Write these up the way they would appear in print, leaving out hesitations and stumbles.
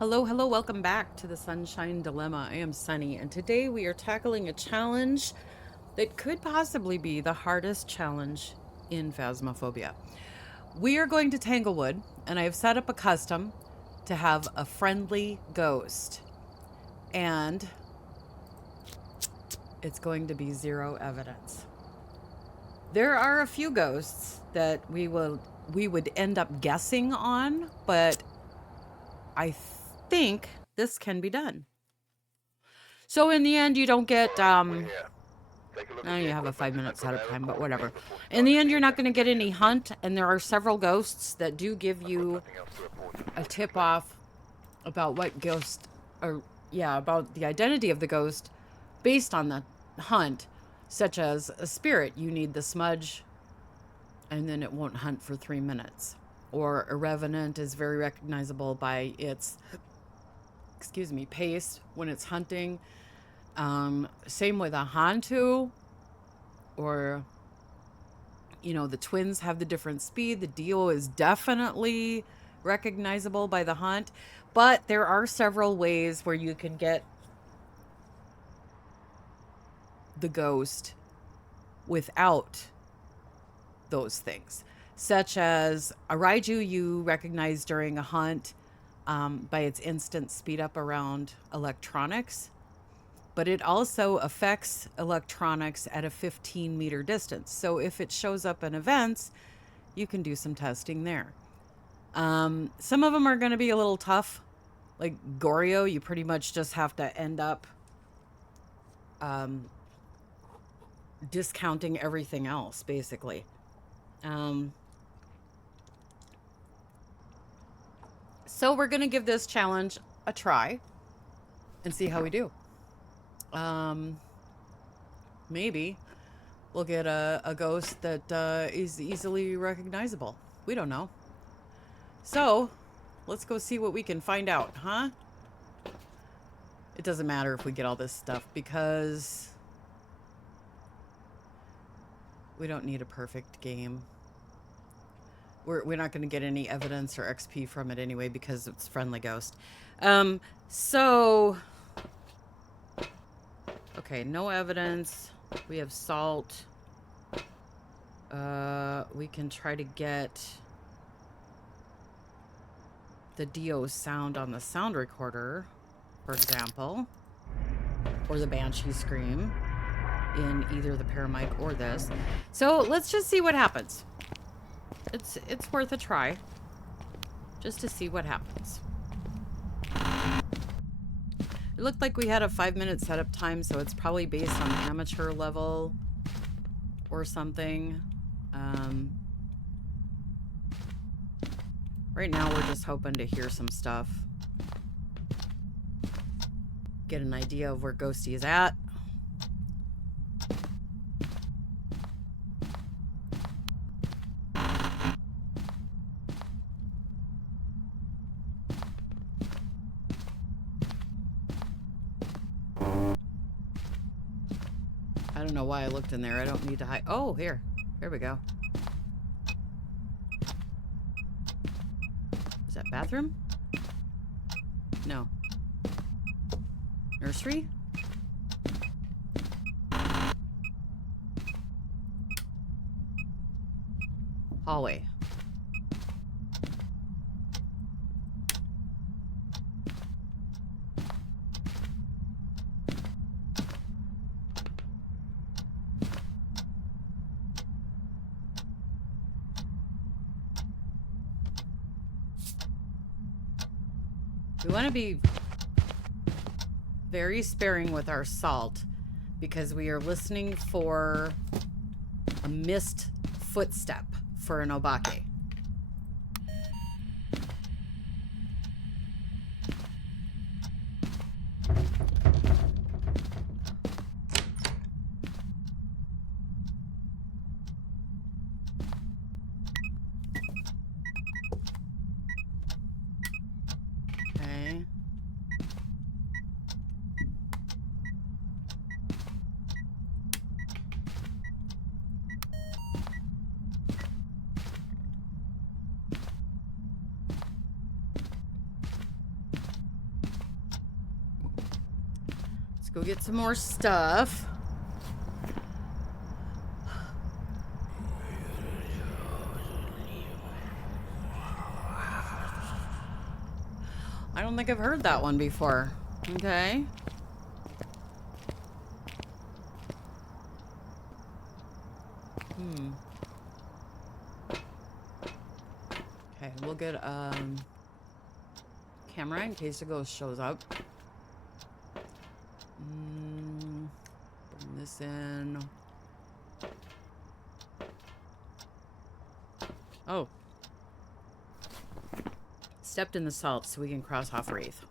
Hello, hello, welcome back to the Sunshine Dilemma. I am Sunny, and today we are tackling a challenge that could possibly be the hardest challenge in Phasmophobia. We are going to Tanglewood, and I have set up a custom to have a friendly ghost, and it's going to be zero evidence. There are a few ghosts that we would end up guessing on, but I think this can be done. So in the end, you don't get now you have a 5 minute setup time, but whatever. In the end, you're not going to get any hunt, and there are several ghosts that do give you a tip off about what ghost, or yeah, about the identity of the ghost based on the hunt, such as a spirit. You need the smudge, and then it won't hunt for 3 minutes. Or a revenant is very recognizable by its, excuse me, pace when it's hunting. Same with a Hantu, or the twins have the different speed. The Dio is definitely recognizable by the hunt, but there are several ways where you can get the ghost without those things, such as a Raiju you recognize during a hunt by its instant speed up around electronics, but it also affects electronics at a 15-meter distance. So if it shows up in events, you can do some testing there. Some of them are going to be a little tough. Like Goryo, you pretty much just have to end up discounting everything else, basically. So we're going to give this challenge a try and see how we do. Maybe we'll get a ghost that is easily recognizable. We don't know. So let's go see what we can find out, huh? It doesn't matter if we get all this stuff because we don't need a perfect game. We're not going to get any evidence or XP from it anyway because it's friendly ghost. So okay, no evidence. We have salt. We can try to get the Dio sound on the sound recorder, for example, or the Banshee scream in either the Paramic or this. So let's just see what happens. It's worth a try, just to see what happens. It looked like we had a 5-minute setup time, so it's probably based on amateur level or something. Right now, we're just hoping to hear some stuff. Get an idea of where Ghosty is at. I don't know why I looked in there. I don't need to hide. Oh, here. Here we go. Is that bathroom? No. Nursery? Hallway. We want to be very sparing with our salt because we are listening for a missed footstep for an Obake. Okay. Go get some more stuff. I don't think I've heard that one before. Okay. Okay, we'll get camera in case the ghost shows up. Bring this in. Oh. Stepped in the salt so we can cross off Wraith.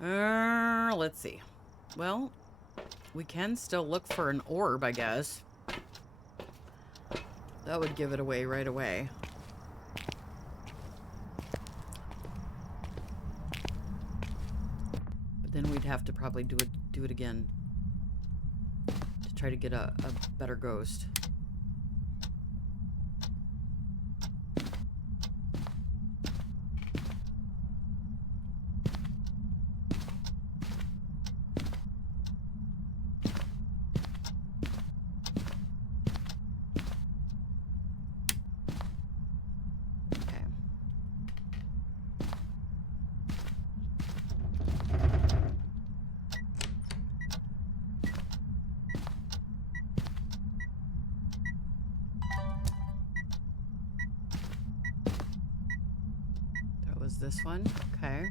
Let's see. Well, we can still look for an orb, I guess. That would give it away right away. But then we'd have to probably do it again to try to get a better ghost. This one, okay.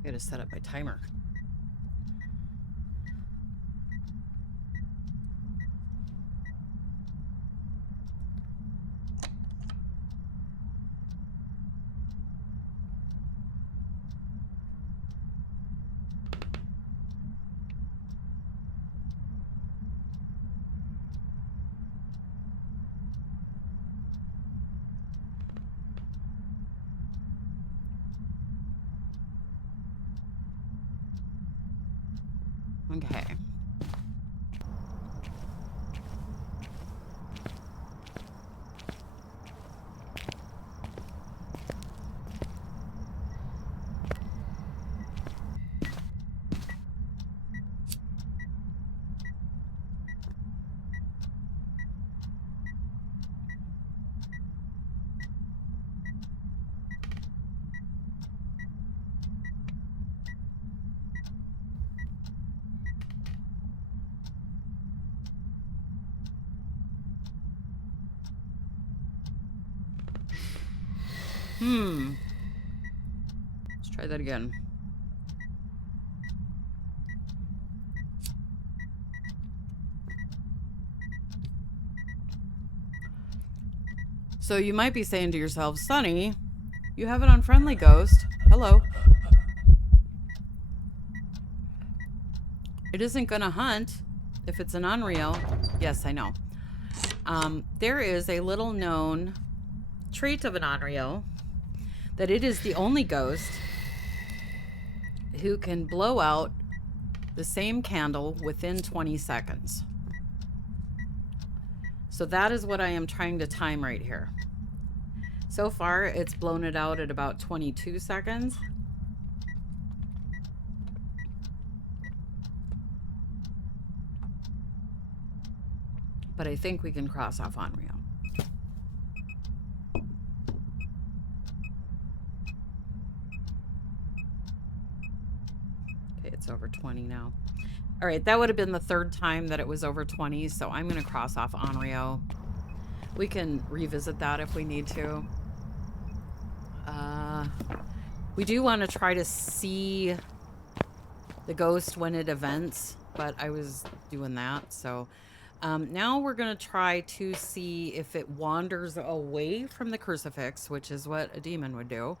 I gotta set up my timer. Okay. Let's try that again. So you might be saying to yourself, Sonny, you have it on Friendly Ghost. Hello. It isn't gonna hunt if it's an Unreal. Yes, I know. There is a little known trait of an Unreal that it is the only ghost who can blow out the same candle within 20 seconds. So that is what I am trying to time right here. So far, it's blown it out at about 22 seconds. But I think we can cross off Unreal. Okay, it's over 20 now. All right, that would have been the third time that it was over 20, so I'm going to cross off Onryo. We can revisit that if we need to. We do want to try to see the ghost when it events, but I was doing that. So now we're going to try to see if it wanders away from the crucifix, which is what a demon would do.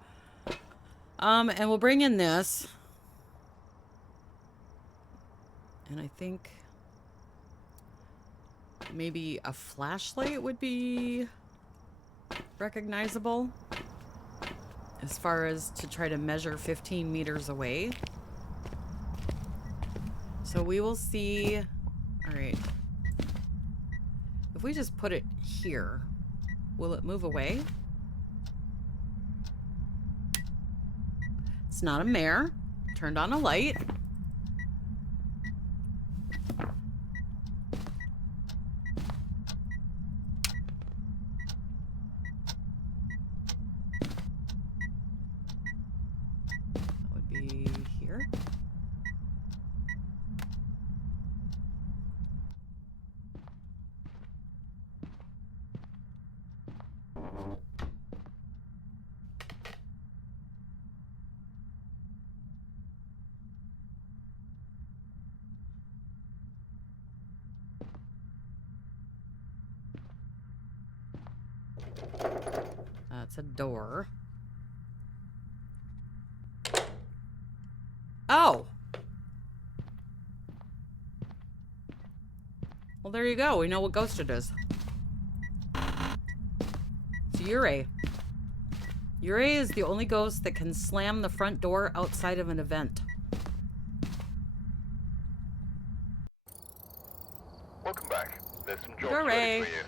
And we'll bring in this. And I think maybe a flashlight would be recognizable as far as to try to measure 15 meters away. So we will see. All right. If we just put it here, will it move away? It's not a mare. Turned on a light. That would be here. That's a door. Oh! Well, there you go. We know what ghost it is. It's Ure. Ure is the only ghost that can slam the front door outside of an event. Welcome back. There's some jobs Ure. ready for you.